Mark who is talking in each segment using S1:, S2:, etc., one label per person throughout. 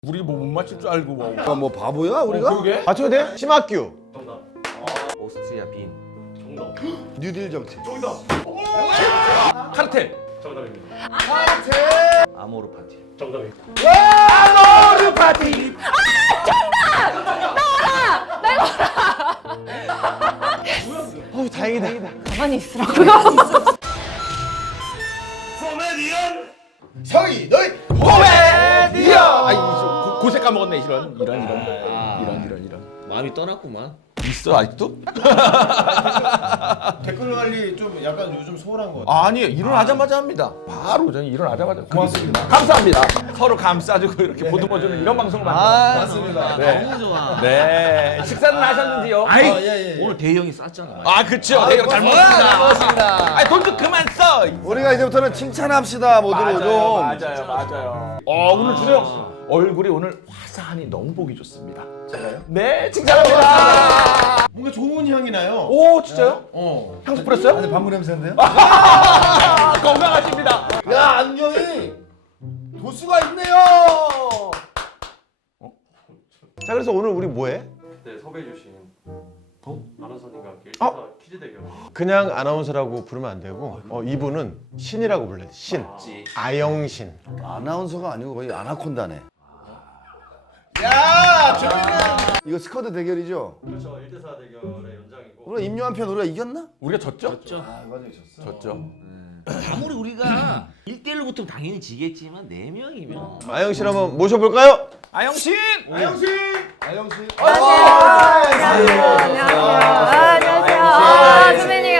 S1: 우리 뭐 못 맞출 줄 알고 뭐.
S2: 뭐 바보야 우리가?
S1: 그러게?
S3: 맞춰도 돼? 심학규.
S4: 정답. 오스트리아 빈. 정답.
S2: 뉴딜 정책.
S4: 정답.
S1: 카르텔.
S4: 정답입니다. 아모르 파티. 정답입니다.
S1: 아모르 파티.
S3: 어우 다행이다.
S5: 가만히 있으라고요.
S2: 성이 너희
S1: 코미디언. 아, 고색 까먹었네. 이런.
S4: 마음이 떠났구만.
S1: 있어 아직도?
S3: 댓글 관리 좀 약간 요즘 소홀한 것 같아.
S1: 아니 일어나자마자 합니다. 바로 저는 일어나자마자. 고맙습니다. 감사합니다. 서로 감싸주고 이렇게 보듬어주는 이런 방송을 만들었습니다.
S3: 맞습니다.
S1: 네.
S4: 너무 좋아.
S1: 네. 식사는 하셨는지요?
S4: 아이,
S3: 예.
S4: 오늘 대형이 쌌잖아.
S1: 아 그쵸. 네, 잘 먹었습니다.
S3: 먹었습니다.
S1: 아니 돈도 그만 써.
S2: 우리가 이제부터는 칭찬합시다 모두로 좀.
S1: 맞아요. 오늘 주세요. 얼굴이 오늘 화사하니 너무 보기 좋습니다. 제가요? 네, 칭찬합니다.
S3: 뭔가 좋은 향이 나요.
S1: 오, 진짜요? 향수 뿌렸어요?
S2: 아니 방구 냄새인데요?
S1: 건강하십니다.
S2: 야 안경이 도수가 있네요.
S3: 자 그래서 오늘 우리 뭐해?
S6: 그때 섭외해 주신 아나운서님과 함께 퀴즈 대결.
S3: 그냥 아나운서라고 부르면 안 되고 이분은 신이라고 불러야 돼. 신. 아영신.
S2: 아나운서가 아니고 거의 아나콘다네.
S3: 야 재밌네.
S2: 이거 스쿼드 대결이죠?
S6: 그렇죠. 1대4 대결의 연장이고.
S2: 오늘 임요 한 편 우리가 이겼나?
S1: 우리가 졌죠?
S2: 아 맞아요 졌어.
S1: 졌죠.
S4: 아무리 우리가 1대1로 붙으면 당연히 지겠지만 4명이면
S3: 아영신 한번 모셔볼까요?
S1: 아영신!
S2: 아영씨.
S5: 안녕하세요. 선배님.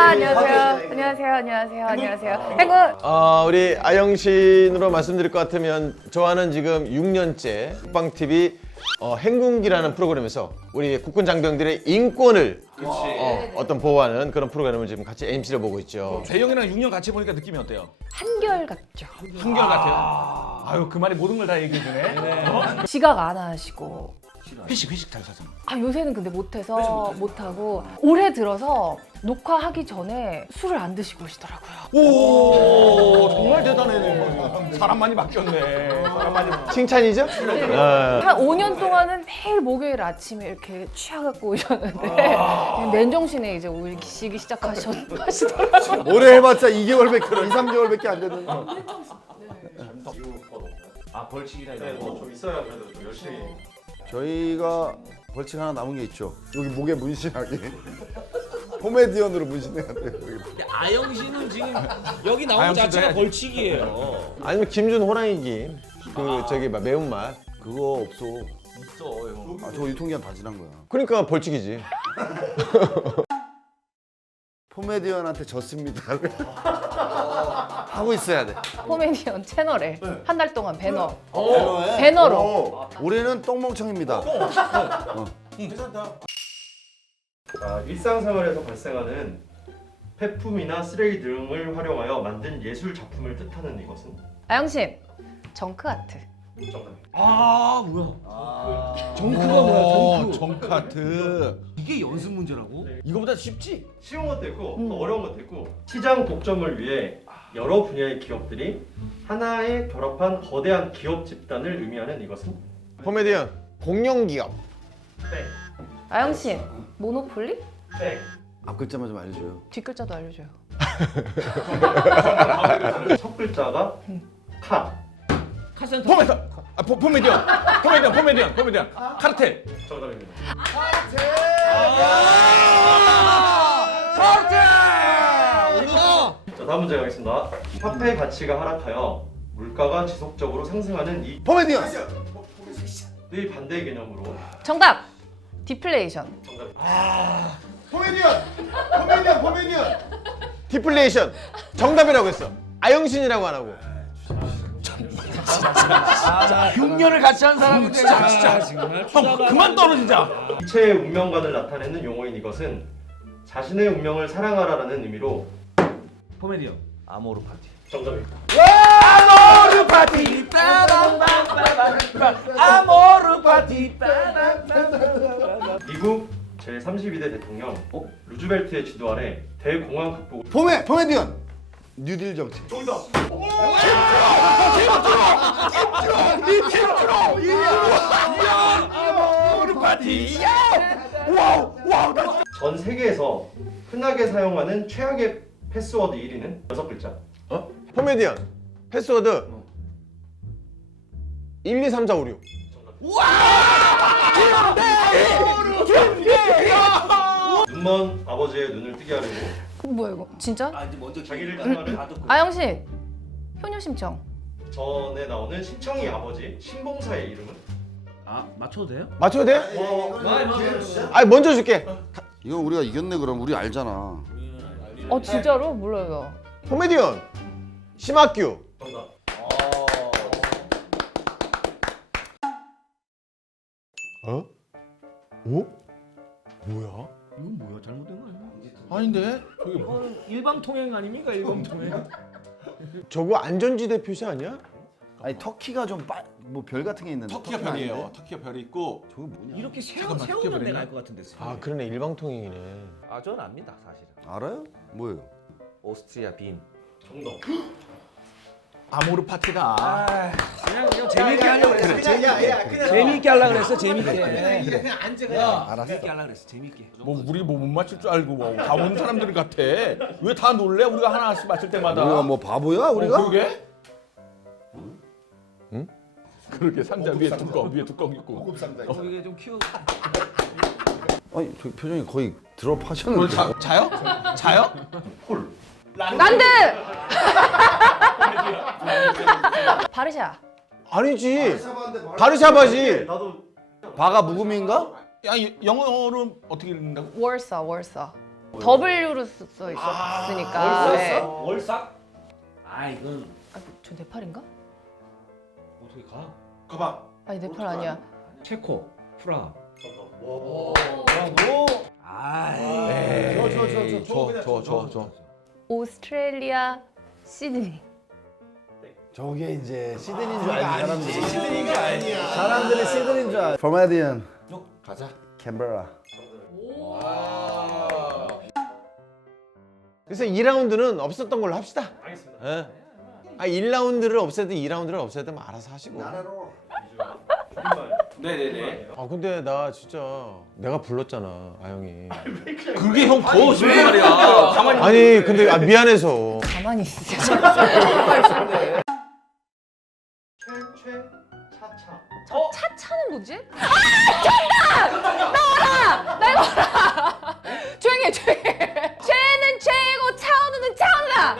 S5: 안녕하세요. 행운.
S3: 우리 아영신으로 말씀드릴 것 같으면 저와는 지금 6년째 국방TV 행군기라는 프로그램에서 우리 국군 장병들의 인권을 어떤 보호하는 그런 프로그램을 지금 같이 MC를 보고 있죠.
S1: 재영이랑 6년 같이 보니까 느낌이 어때요?
S5: 한결 같죠.
S1: 한결 같아요. 아유 그 말이 모든 걸 다 얘기해 주네.
S5: 지각 안 하시고.
S1: 회식 잘 사서.
S5: 요새는 근데 못하고 올해 들어서 녹화하기 전에 술을 안 드시고 오시더라고요.
S1: 오 정말 대단해. 사람 많이 바뀌었네. 사람 많이.
S3: 칭찬이죠?
S5: 한 5년 동안은 매일 목요일 아침에 이렇게 취해갖고 오셨는데 맨정신에 이제 오시기 시작하시더라고요.
S2: 올해 해봤자 2개월밖에 2-3개월밖에 안 됐는데.
S4: 아 벌칙이라
S6: 네,
S4: 이거.
S6: 뭐좀 있어야 그래도 좀 열심히.
S2: 저희가 벌칙 하나 남은 게 있죠. 여기 목에 문신하게. 코미디언으로 문신해야 돼요.
S4: 근데 아영씨는 지금 여기 나온 거
S1: 아영씨도
S4: 자체가
S1: 해야지.
S4: 벌칙이에요.
S3: 아니면 김준 호랑이김 저기 막 매운맛.
S2: 그거 없어.
S4: 있어 형.
S2: 아, 저 유통기한 다 지난 거야.
S3: 그러니까 벌칙이지.
S2: 코미디언한테 졌습니다. 하고 있어야 돼.
S5: 코미디언 채널에 한 달 동안 배너로.
S2: 올해는 똥멍청입니다.
S6: 일상생활에서 발생하는 폐품이나 쓰레기 등을 활용하여 만든 예술 작품을 뜻하는 이것은?
S5: 아영신, 정크 아트.
S6: 정답입니다.
S4: 아 뭐야?
S1: 정크가 뭐야? 정카트.
S4: 이게 연습 문제라고?
S1: 이거보다 쉽지?
S6: 쉬운 것도 있고 또 어려운 것도 있고 시장 독점을 위해 여러 분야의 기업들이 하나에 결합한 거대한 기업 집단을 의미하는 이것은?
S3: 코미디언 공룡기업.
S6: 땡.
S5: 아영신, 모노폴리?
S6: 땡.
S2: 앞 글자만 좀 알려줘요.
S5: 뒷글자도 알려줘요.
S6: 첫 글자가 카.
S4: 카센터.
S1: 코미디언. 카르텔.
S6: 정답입니다. 자, 다음 문제 가겠습니다. 화폐 가치가 하락하여 물가가 지속적으로 상승하는 이
S2: 코미디언.
S6: 의 반대 개념으로
S5: 정답! 디플레이션.
S6: 정답입니다.
S2: 코미디언.
S3: 디플레이션. 정답이라고 했어. 아영신이라고 안 하고.
S4: 6년을 같이 한 사람은 진짜 정말
S1: 형 그만 떨어지자.
S6: 이체의 운명관을 나타내는 용어인 이것은 자신의 운명을 사랑하라라는 의미로
S4: 코미디언. 아모르 파티.
S6: 정답입니다.
S1: 아모르 파티. 아모르 파티.
S6: 미국 제32대 대통령 루즈벨트의 지도 아래 대공황 극복
S2: 코미디언. 뉴딜 정책.
S6: 전 세계에서 흔하게 사용하는 최악의 패스워드 1위는 6글자.
S3: 포메디언 패스워드 1, 2, 3, 4, 5, 6.
S6: 눈먼 아버지의 눈을 뜨게 하려고
S5: 뭐야 이거? 진짜?
S6: 자기를 생활을
S5: 아영씨 효녀 심청.
S6: 전에 나오는 신청이 아버지 신봉사의 이름은?
S4: 아 맞춰도 돼요?
S3: 맞춰도 돼? 아 먼저 줄게.
S2: 이거 우리가 이겼네 그럼 우리 알잖아.
S5: 진짜로? 몰라요.
S3: 포메디언 심학규.
S6: 정답.
S3: 어? 오? 뭐야?
S4: 이건 뭐야? 잘못된 거 아니야?
S1: 아닌데? 저기
S4: 이거는 일방통행 아닙니까? 일방통행.
S3: 저거 안전지대 표시 아니야?
S2: 아니 터키가 좀 뭐 별 같은 게 있는데.
S1: 터키가
S2: 터키는
S1: 별이에요.
S2: 아닌데?
S1: 터키가 별이 있고.
S2: 저거 뭐냐?
S4: 이렇게
S1: 잠깐만,
S4: 세우면
S1: 그랬나?
S4: 내가 알 것 같은데.
S3: 아 그러네 일방통행이네.
S7: 아, 저는 압니다, 사실은.
S2: 알아요? 뭐예요?
S7: 오스트리아 빈.
S6: 정답.
S1: 아모르 파티다.
S4: 그냥 재밌게 하려고 그랬어. 재밌게 하려고 그랬어. 재밌게. 그냥 앉아 그냥. 재밌게 하려고 그랬어. 재밌게.
S1: 뭐 우리 뭐 못 맞출 줄 알고 다 온 사람들 같아. 왜 다 놀래? 우리가 하나씩 맞출 때마다.
S2: 우리가 뭐 바보야 우리가?
S1: 그러게? 응? 그러게 상자 위에 뚜껑 있고.
S4: 이게 좀 키워.
S2: 아니 저 표정이 거의
S1: 오늘
S2: 드롭하셨는데.
S1: 자요? 자요?
S5: 난드! 바르샤.
S3: 아니지. 바르샤바지.
S6: 나도
S2: 바가 묵음인가?
S1: 야, 영어로는 어떻게 읽는다고?
S5: 월사. W로 써 있으니까. 네.
S4: 월삭? 아 이건
S5: 저 네팔인가?
S4: 어떻게 가?
S1: 가봐.
S5: 아니 네팔 아니야.
S4: 체코, 프라.
S6: 정답.
S1: 저.
S5: 오스트레일리아 시드니.
S2: 저게 이제 시드니인 줄 알지 사람들이. 시드니인 줄 알지. 사람들이 시드니인 줄 알. 포메디언.
S1: 가자.
S2: 캔베라.
S3: 그래서 2라운드는 없었던 걸로 합시다.
S6: 알겠습니다.
S3: 예. 아 1라운드를 없애든 2라운드를 없애든 뭐 알아서 하시고.
S1: 네네네.
S3: 아 근데 나 진짜 내가 불렀잖아 아영이.
S1: 그게 형 더 심한 말이야. 가만히.
S3: 아니 근데 미안해서.
S5: 가만히 있으세요.
S6: 차차.
S5: 차차는 뭐지? 정답! 나 알아! 조용히 해. 최는 최고, 차은우는 차은우다!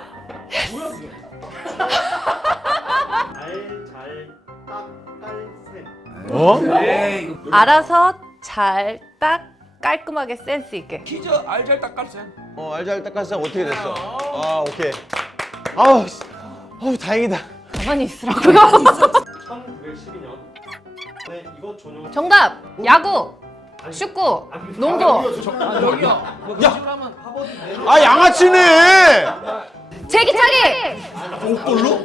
S6: 알잘딱깔센.
S3: 어?
S5: 알아서 잘, 딱, 깔끔하게 센스 있게.
S4: 퀴즈 알잘 딱깔센.
S3: 알잘 딱깔상 어떻게 됐어? 아 오케이. 아우 다행이다.
S5: 가만히 있으라고요.
S6: 1912년. 네, 이것 전용.
S5: 정답! 야구, 축구, 농구.
S4: 여기요. 뭐 그런 식으로 하면
S3: 아 양아치네.
S5: 제기차기!
S1: 옥돌로?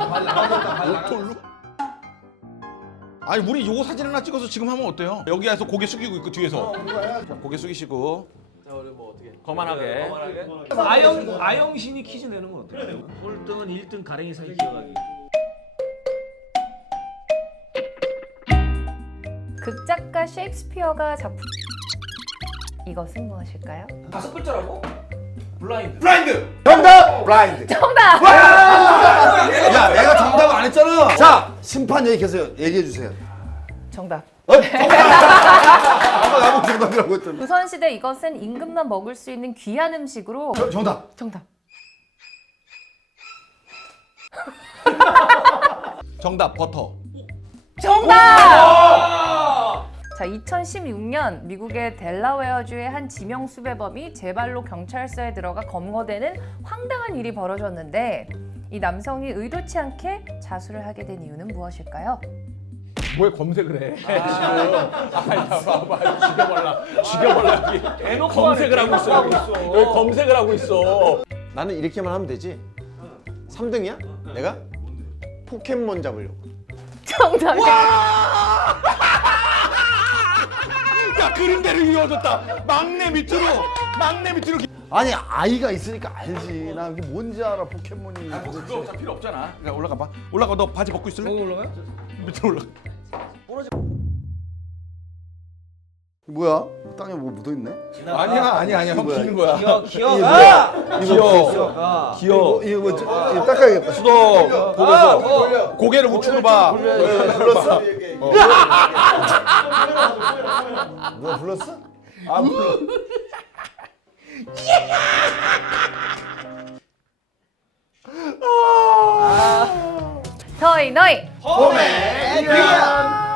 S1: 아니 우리 요거 사진 하나 찍어서 지금 하면 어때요? 여기에서 고개 숙이고 있고 뒤에서. 자, 고개 숙이시고.
S7: 거만하게.
S4: 아영신이 퀴즈 내는 건 어때요? 꼴등은 1등 가랭이 사이 기억하기.
S5: 극작가 셰익스피어가 작품 이것은 무엇일까요?
S4: 5글자라고? 블라인드.
S2: 정답! 블라인드.
S5: 정답!
S2: 야 내가 정답 안 했잖아. 자 심판 얘기해 주세요.
S5: 정답.
S2: 아까 나보고 정답이라고 했더니.
S5: 조선시대 이것은 임금만 먹을 수 있는 귀한 음식으로
S2: 정답.
S5: 정답.
S1: 정답 버터.
S5: 정답! 자, 2016년 미국의 델라웨어주의 한 지명 수배범이 제 발로 경찰서에 들어가 검거되는 황당한 일이 벌어졌는데 이 남성이 의도치 않게 자수를 하게 된 이유는 무엇일까요?
S1: 왜 검색을 해? 지금. 봐봐. 죽여볼라.
S4: 대놓고
S1: 검색을 하고 있어. 여기 검색을 하고 있어.
S3: 나는 이렇게만 하면 되지. 3등이야? 내가? 포켓몬 잡으려고.
S5: 정답.
S1: 야 그림대로 이어졌다. 막내 밑으로.
S2: 아니 아이가 있으니까 알지. 나 이게 뭔지 알아 포켓몬이.
S1: 그거 다 필요 없잖아. 그냥 올라가 봐. 올라가. 너 바지 벗고 있을래?
S4: 여기 올라가요?
S1: 밑으로 올라가.
S2: 뭐야? 땅에 뭐 묻어 있네?
S1: 아니야. 형 기는 거야.
S4: 기어가.
S1: 귀여워.
S2: 이거 뭐 이거 닦아야겠다.
S1: 수도 보면서 고개를 우측으로 봐.
S2: 불렀어? 누가 불렀어?
S1: 아, 불러.
S5: 너희
S2: 홈에